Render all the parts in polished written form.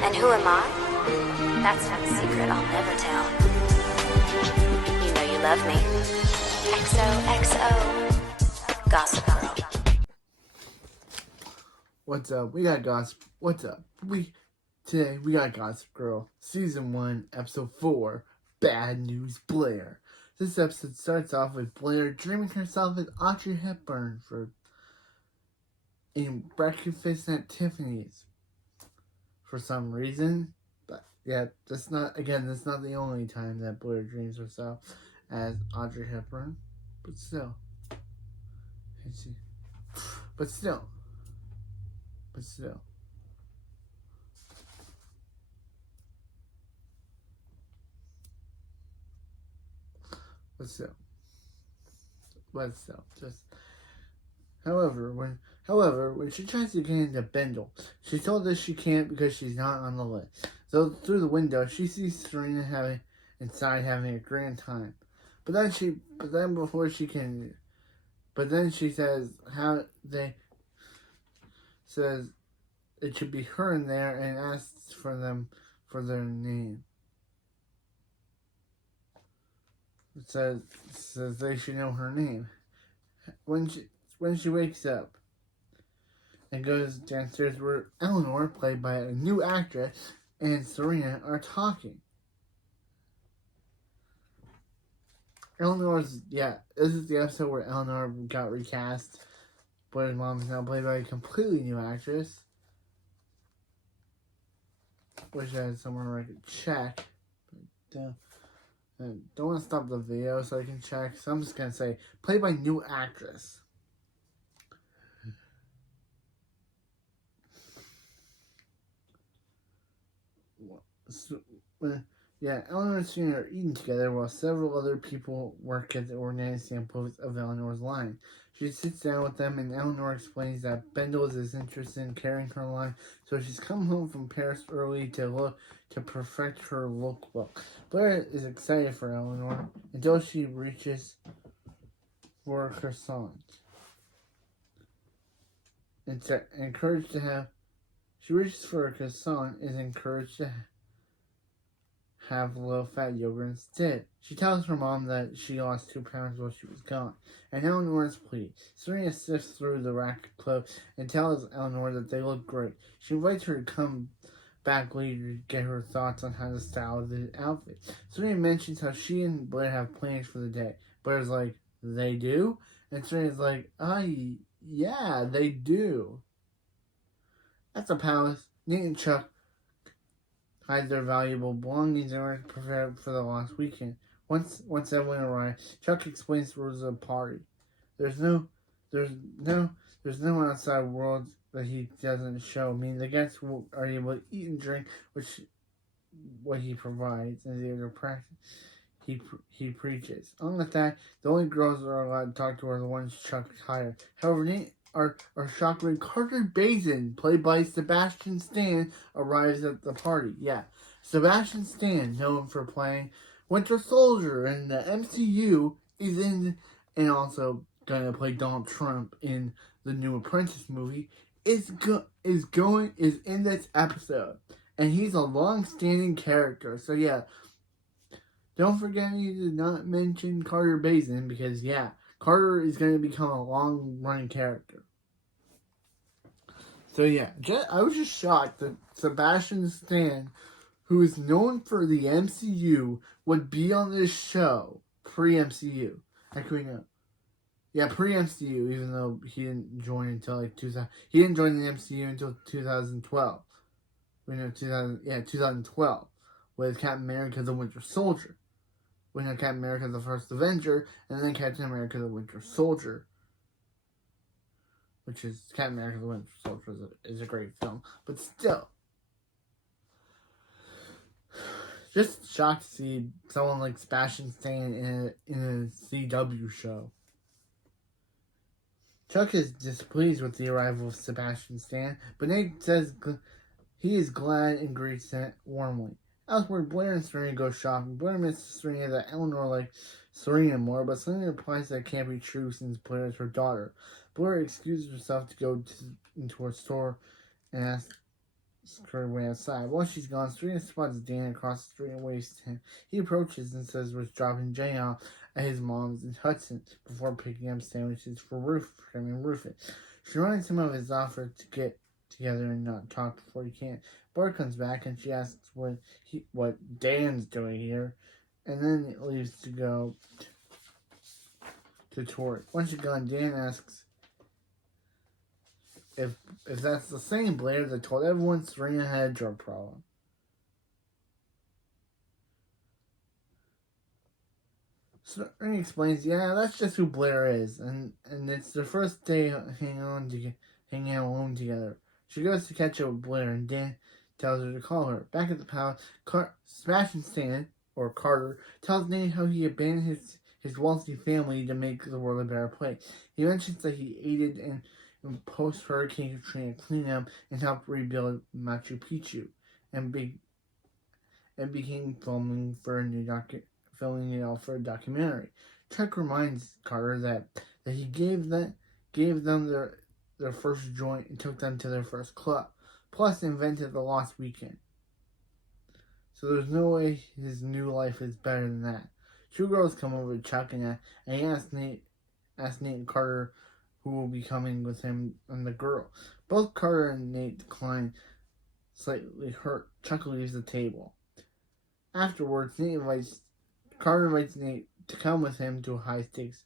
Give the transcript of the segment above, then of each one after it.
And who am I? That's not a secret I'll never tell. You know you love me. XOXO. Gossip Girl. What's up? We got Gossip. What's up? Today we got Gossip Girl, Season 1, Episode 4, Bad News Blair. This episode starts off with Blair dreaming herself as Audrey Hepburn for a breakfast at Tiffany's for some reason. But yeah, that's not the only time that Blair dreams herself as Audrey Hepburn. But still. But still. However, when she tries to get into Bendel, she's told that she can't because she's not on the list. So through the window, she sees Serena having a grand time. But then she says it should be her in there and asks for them for their name. It says they should know her name. When she wakes up and goes downstairs where Eleanor, played by a new actress, and Serena are talking. This is the episode where Eleanor got recast. Blair's mom is now played by a completely new actress. Wish I had somewhere where I could check. But, don't want to stop the video so I can check. So I'm just going to say, played by new actress. Eleanor and Serena are eating together while several other people work at the organized samples of Eleanor's line. She sits down with them and Eleanor explains that Bendel is interested in carrying her line, so she's come home from Paris early to perfect her lookbook. Blair is excited for Eleanor until she reaches for a croissant. She reaches for a croissant and is encouraged to have low-fat yogurt instead. She tells her mom that she lost 2 pounds while she was gone, and Eleanor is pleased. Serena sifts through the rack of clothes and tells Eleanor that they look great. She invites her to come back later to get her thoughts on how to style the outfit. Serena mentions how she and Blair have plans for the day. Blair's like, they do? And Serena's like, yeah, they do. At the palace, Nate and Chuck hide their valuable belongings and are prepared for the last weekend. Once everyone arrives, Chuck explains the rules of the party. There's no outside world that he doesn't show. Meaning the guests are able to eat and drink, what he provides, and the other practice he preaches. Unlike that, the only girls that are allowed to talk to are the ones Chuck hired. However, Nate are shocked when Carter Bazin, played by Sebastian Stan, arrives at the party. Yeah, Sebastian Stan, known for playing Winter Soldier in the MCU, is in and also gonna play Donald Trump in the new Apprentice movie. Is in this episode, and he's a long-standing character. So yeah, don't forget you did not mention Carter Bazin because Carter is going to become a long-running character. So yeah, I was just shocked that Sebastian Stan, who is known for the MCU, would be on this show pre-MCU. Actually, no. Yeah, pre-MCU, even though he didn't join until like 2000. He didn't join the MCU until 2012. 2012 with Captain America: The Winter Soldier. We had Captain America: The First Avenger, and then Captain America: The Winter Soldier, which is Captain America: The Winter Soldier is a great film, but still, just shocked to see someone like Sebastian Stan in a CW show. Chuck is displeased with the arrival of Sebastian Stan, but Nate says he is glad and greets it warmly. Elsewhere, Blair and Serena go shopping. Blair admits to Serena that Eleanor likes Serena more, but Serena replies that it can't be true since Blair is her daughter. Blair excuses herself to go into a store and asks her way outside. While she's gone, Serena spots Dan across the street and waves to him. He approaches and says was dropping Jay off at his mom's in Hudson before picking up sandwiches for him and Rufus. She reminds him of his offer to get together and not talk before he can. Blair comes back and she asks what Dan's doing here, and then leaves to go to tour. Once she's gone, Dan asks if that's the same Blair that told everyone Serena had a drug problem. Serena explains, yeah, that's just who Blair is, and it's their first day hanging out alone together. She goes to catch up with Blair, and Dan tells her to call her. Back at the palace, Sebastian Stan, or Carter, tells Nate how he abandoned his wealthy family to make the world a better place. He mentions that he aided in post-Hurricane Katrina cleanup and helped rebuild Machu Picchu, and became filming it all for a documentary. Chuck reminds Carter that he gave them their first joint and took them to their first club, plus invented the Lost Weekend. So there's no way his new life is better than that. Two girls come over to Chuck and he asks Nate and Carter who will be coming with him and the girl. Both Carter and Nate decline, slightly hurt. Chuck leaves the table. Afterwards, Carter invites Nate to come with him to a high-stakes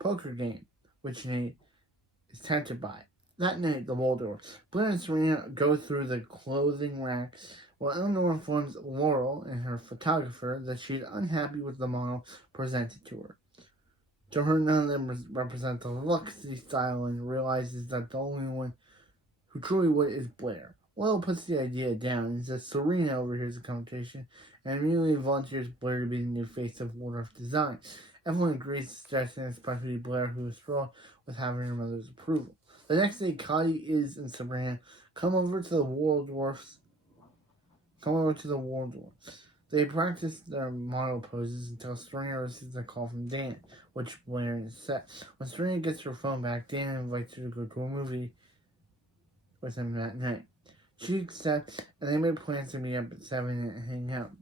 poker game, which Nate is tempted by. That night, the Waldorf, Blair and Serena go through the clothing rack while Eleanor informs Laurel and her photographer that she is unhappy with the model presented to her. To her, none of them represent the look, the style, and realizes that the only one who truly would is Blair. Laurel puts the idea down and says Serena overhears the conversation and immediately volunteers Blair to be the new face of Waldorf Design. Everyone agrees to suggestion, especially Blair, who is thrilled with having her mother's approval. The next day, Cotty, Iz, and Sabrina come over to the Waldorf. They practice their model poses until Serena receives a call from Dan, which Blair is set. When Serena gets her phone back, Dan invites her to go to a movie with him that night. She accepts, and they make plans to meet up at 7 and hang out.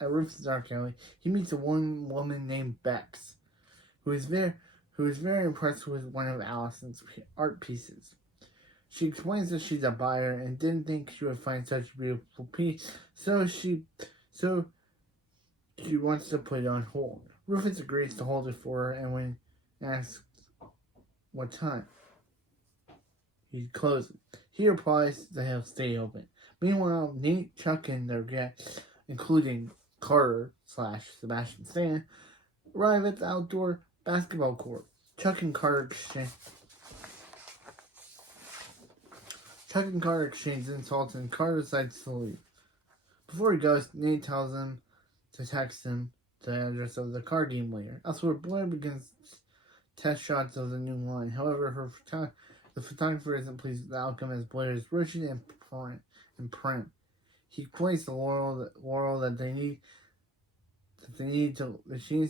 At Rufus' art gallery, he meets a woman named Bex, who is very impressed with one of Allison's art pieces. She explains that she's a buyer and didn't think she would find such a beautiful piece, so she wants to put it on hold. Rufus agrees to hold it for her, and when asked what time he's closing, he replies that he'll stay open. Meanwhile, Nate, Chuck, and their guests, including Carter / Sebastian Stan, arrive at the outdoor basketball court. Chuck and Carter exchange insults, and Carter decides to leave. Before he goes, Nate tells him to text him the address of the card game later. Elsewhere, Blair begins test shots of the new line. However, the photographer isn't pleased with the outcome as Blair is rigid and prim. He explains to Laurel that she needs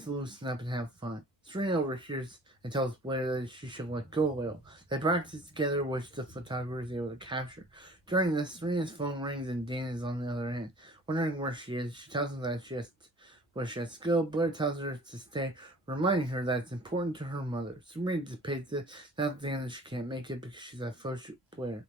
to loosen up and have fun. Serena overhears and tells Blair that she should let go a little. They practice together, which the photographer is able to capture. During this, Serena's phone rings and Dan is on the other end. Wondering where she is, she tells him that she has to go. Blair tells her to stay, reminding her that it's important to her mother. Serena dissipates it, not the end that she can't make it because she's at photo shoot Blair.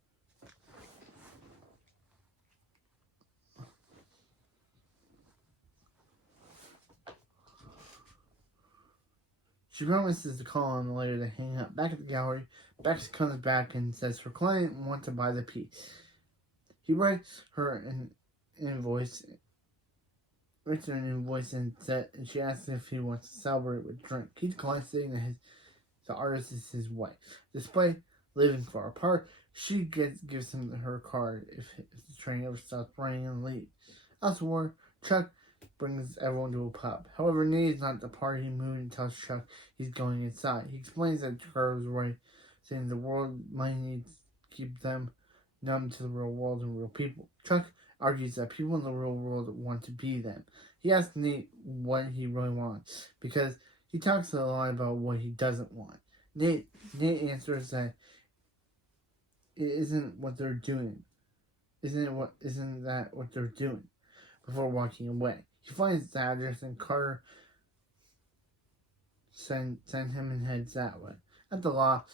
She promises to call him later to hang up. Back at the gallery, Bex comes back and says her client wants to buy the piece. He writes her an invoice and she asks if he wants to celebrate with a drink. He declines, saying that the artist is his wife. Despite living far apart, she gives him her card if the train ever stops running and leaves. Elsewhere, Chuck brings everyone to a pub. However, Nate is not in the party mood and tells Chuck he's going inside. He explains that Chuck was right, saying the world might need to keep them numb to the real world and real people. Chuck argues that people in the real world want to be them. He asks Nate what he really wants, because he talks a lot about what he doesn't want. Nate answers that it isn't what they're doing, Isn't that what they're doing? Before walking away, he finds the address and Carter send him and heads that way. At the loft,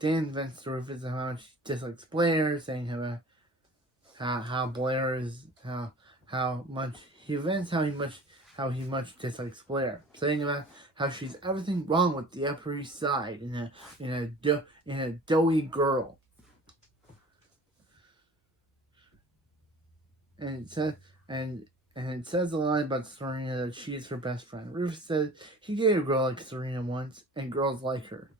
Dan vents to Rufus how much he dislikes Blair, saying how Blair is how much he vents how he much dislikes Blair, saying about how she's everything wrong with the Upper East Side in a doughy girl. And it says a lot about Serena that she is her best friend. Rufus said he dated a girl like Serena once, and girls like her.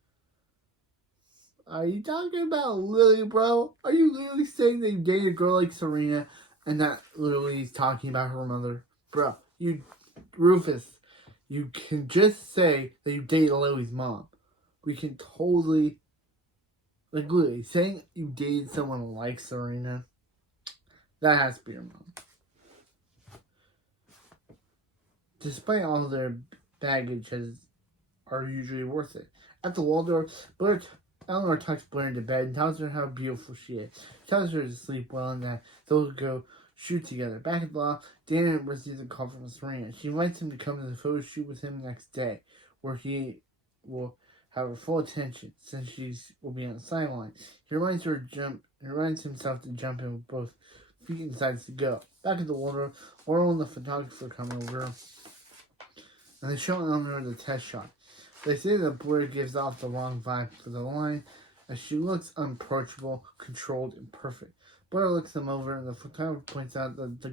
Are you talking about Lily, bro? Are you literally saying that you dated a girl like Serena, and that literally is talking about her mother? Bro, Rufus, you can just say that you dated Lily's mom. We can totally, like, literally, saying you dated someone like Serena, that has to be your mom. Despite all their baggage, are usually worth it. At the Waldorf, Eleanor tucks Blair into bed and tells her how beautiful she is. She tells her to sleep well and that they'll go shoot together. Back at the loft, Dana receives a call from Serena. She invites him to come to the photo shoot with him next day, where he will have her full attention since she will be on the sideline. He reminds himself to jump in with both feet and decides to go. Back at the Waldorf, Laurel and the photographer come over, and they show Eleanor the test shot. They say that Blair gives off the wrong vibe for the line, as she looks unapproachable, controlled, and perfect. Blair looks them over, and the photographer points out that the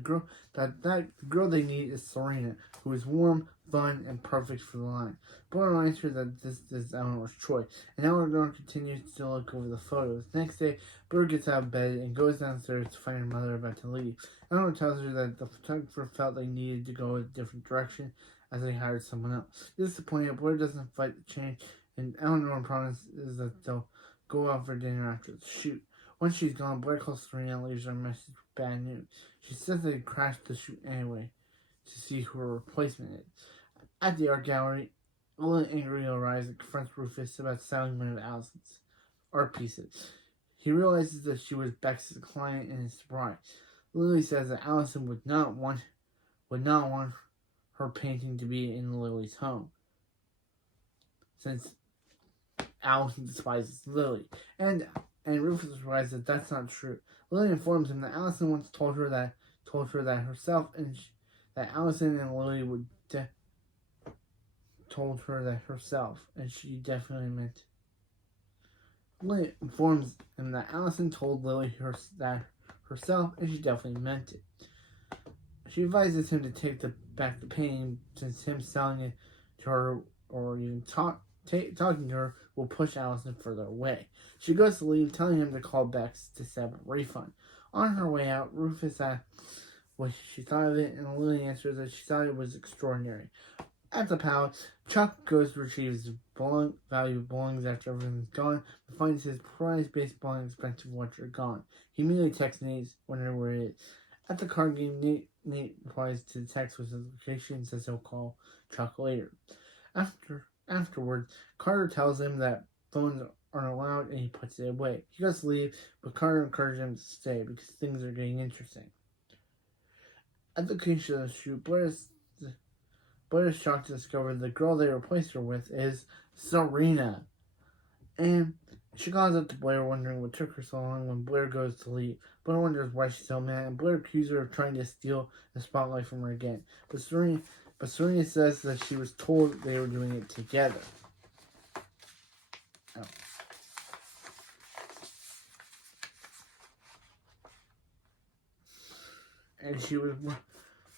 girl they need is Serena, who is warm, fun, and perfect for the line. Blair reminds her that this is Eleanor's choice, and Eleanor continues to look over the photos. Next day, Blair gets out of bed and goes downstairs to find her mother about to leave. Eleanor tells her that the photographer felt they needed to go a different direction, as they hired someone else. Disappointed, Blair doesn't fight the change, and Eleanor promises that they'll go out for dinner after the shoot. Once she's gone, Blair calls Serena and leaves her a message with bad news. She says they crashed the shoot anyway to see who her replacement is. At the art gallery, Lily angrily arrives and confronts Rufus about selling one of Allison's art pieces. He realizes that she was Beck's client and his bride. Lily says that Allison would not want her painting to be in Lily's home, since Allison despises Lily. And Rufus realizes that that's not true. Lily informs him that Allison once told her that herself, and that Allison and Lily would told her that herself, and she definitely meant. Lily informs him that Allison told Lily that herself, and she definitely meant it. She advises him to take back the painting, since him selling it to her or even talking to her will push Allison further away. She goes to leave, telling him to call Bex to set up a refund. On her way out, Rufus asks what she thought of it, and Lily answers that she thought it was extraordinary. At the palace, Chuck goes to retrieve his valuable belongings after everything's gone, but finds his prized baseball and expensive watch are gone. He immediately texts Nate, wondering where it is. At the card game, Nate replies to the text with his location and says he'll call Chuck later. Afterwards, Carter tells him that phones aren't allowed and he puts it away. He goes to leave, but Carter encourages him to stay because things are getting interesting. At the location of the shoot, Blair is shocked to discover the girl they replaced her with is Serena. And she calls up to Blair, wondering what took her so long when Blair goes to leave. Blair wonders why she's so mad, and Blair accuses her of trying to steal the spotlight from her again. But Serena says that she was told they were doing it together. Oh. And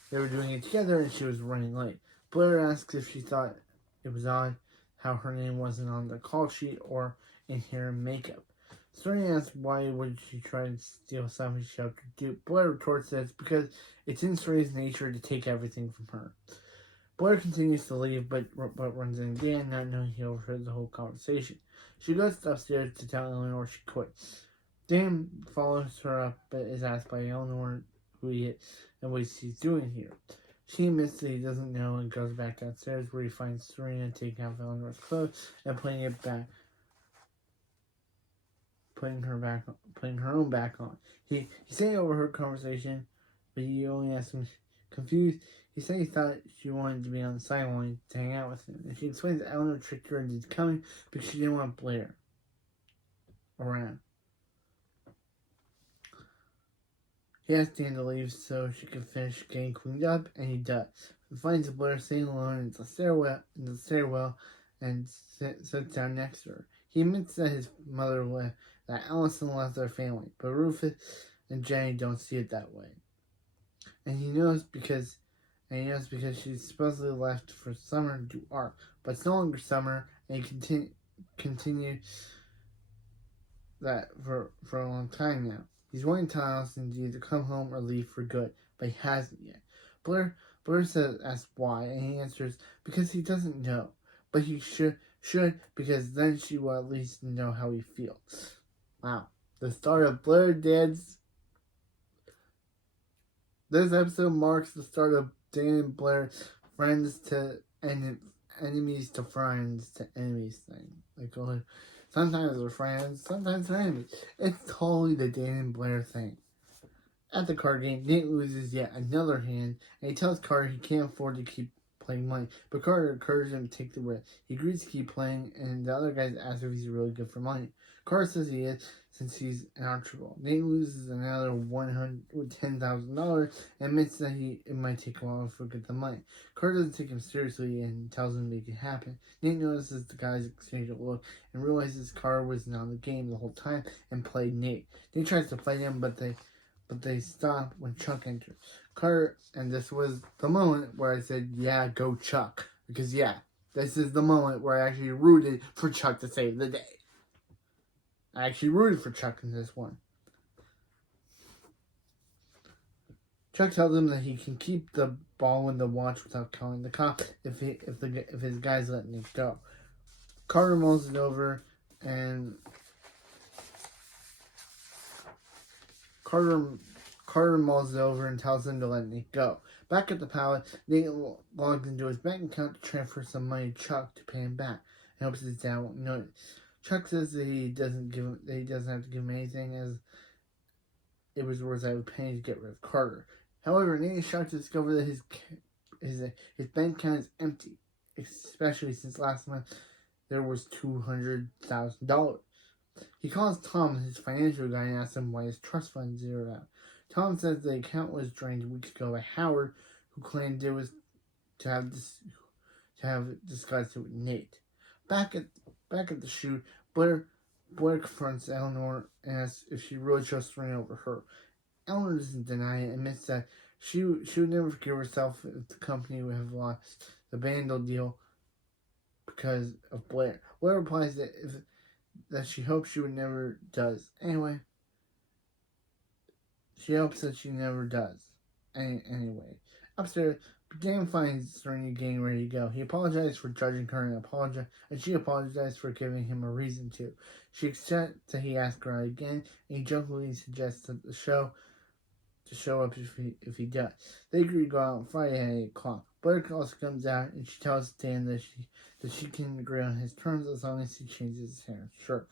they were doing it together, and she was running late. Blair asks if she thought it was odd how her name wasn't on the call sheet or in hair and makeup. Serena asks why would she try to steal something she helped her do. Blair retorts that it's because it's in Serena's nature to take everything from her. Blair continues to leave, but runs in again, not knowing he overheard the whole conversation. She goes upstairs to tell Eleanor she quit. Dan follows her up, but is asked by Eleanor who he is and what he's doing here. She admits that he doesn't know and goes back downstairs, where he finds Serena taking off Eleanor's clothes and putting putting her own back on. He said over her conversation, but he only asked him confused. He said he thought she wanted to be on the sideline to hang out with him. And she explains that Eleanor tricked her into coming because she didn't want Blair around. He asked Dan to leave so she could finish getting cleaned up, and he does. He finds Blair sitting alone in the stairwell and sits down next to her. He admits that his mother left, that Allison left their family, but Rufus and Jenny don't see it that way. And he knows because she's supposedly left for summer to do art, but it's no longer summer, and he continued that for a long time now. He's wanting to tell Allison to either come home or leave for good, but he hasn't yet. Blair asks why, and he answers because he doesn't know, but he should because then she will at least know how he feels. Wow, the start of Blair Dad's. This episode marks the start of Dan and Blair friends to enemies to friends to enemies thing. Like, sometimes they're friends, sometimes they're enemies. It's totally the Dan and Blair thing. At the card game, Nate loses yet another hand, and he tells Carter he can't afford to keep playing money, but Carter encourages him to take the risk. He agrees to keep playing, and the other guys ask if he's really good for money. Carter says he is, since he's an Archibald. Nate loses another $10,000 and admits that it might take a while to forget the money. Carter doesn't take him seriously and tells him to make it happen. Nate notices the guys exchange a look and realizes Carter was not in the game the whole time and played Nate. Nate tries to fight him, but they stop when Chuck enters. Carter, and this was the moment where I said, yeah, go Chuck. Because, yeah, this is the moment where I actually rooted for Chuck to save the day. I actually rooted for Chuck in this one. Chuck tells him that he can keep the ball in the watch without calling the cops if his guy's letting it go. Carter mulls it over and Carter mulls it over and tells him to let Nate go. Back at the palace, Nate logs into his bank account to transfer some money to Chuck to pay him back and hopes his dad won't notice. Chuck says that he doesn't have to give him anything, as it was worth every penny to get rid of Carter. However, Nate is shocked to discover that his bank account is empty, especially since last month there was $200,000. He calls Tom, his financial guy, and asks him why his trust fund zeroed out. Tom says the account was drained weeks ago by Howard, who claimed it was to have discussed it with Nate. Back at the shoot, Blair confronts Eleanor and asks if she really trusts Serena over her. Eleanor doesn't deny it and admits that she would never forgive herself if the company would have lost the Vandal deal because of Blair. Blair replies that she hopes she would never does. Anyway, she hopes that she never does. Anyway, upstairs, Dan finds Serena getting ready to go. He apologizes for judging her and she apologized for giving him a reason to. She accepts that he asked her out again, and he jokingly suggests that to show up if he does. They agree to go out on Friday at 8 o'clock. Blair also comes out, and she tells Dan that she can agree on his terms as long as he changes his hair and shirt.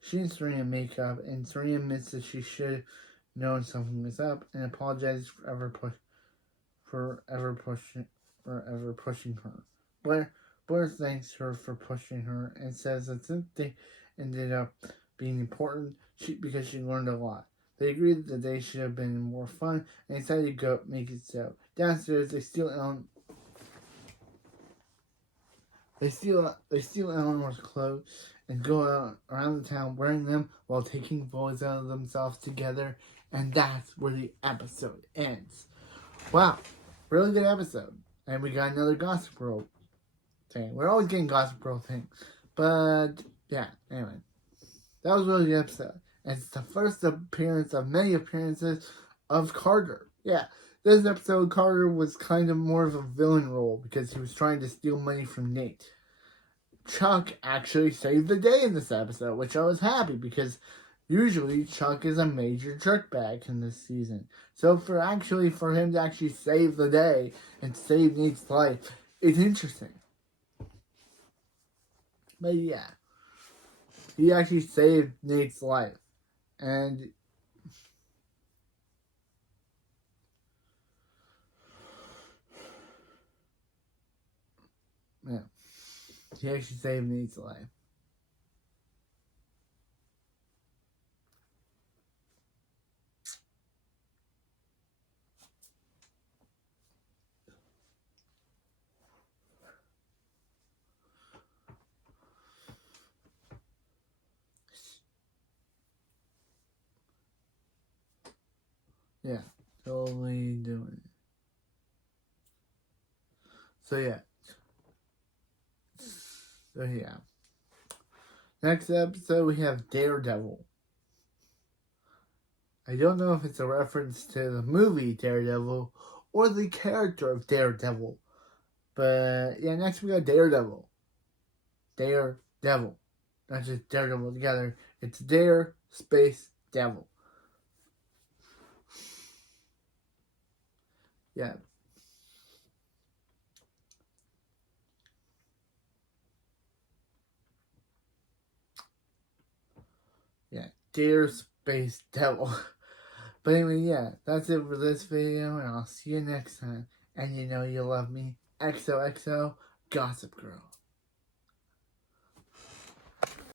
She and Serena make up, and Serena admits that she should have known something was up and apologizes for ever pushing her. Blair thanks her for pushing her and says that since they ended up being important because she learned a lot. They agree that the day should have been more fun and decided to go make it so. Downstairs, they steal Eleanor's clothes and go out around the town wearing them while taking photos of themselves together, and that's where the episode ends. Wow, really good episode. And we got another Gossip Girl thing. We're always getting Gossip Girl things. But, yeah, anyway. That was really good episode. And it's the first appearance of many appearances of Carter. Yeah, this episode, Carter was kind of more of a villain role because he was trying to steal money from Nate. Chuck actually saved the day in this episode, which I was happy because usually Chuck is a major jerkbag in this season. So for him to actually save the day and save Nate's life, it's interesting. But yeah, he actually saved Nate's life. And yeah, he actually saved Nate's life. Yeah, totally doing it. So yeah. So yeah. Next episode we have Daredevil. I don't know if it's a reference to the movie Daredevil or the character of Daredevil. But yeah, next we got Daredevil. Daredevil. Not just Daredevil together. It's Dare Space Devil. Yeah. Yeah. Dare Space Devil. But anyway, yeah, that's it for this video, and I'll see you next time. And you know you love me. XOXO Gossip Girl.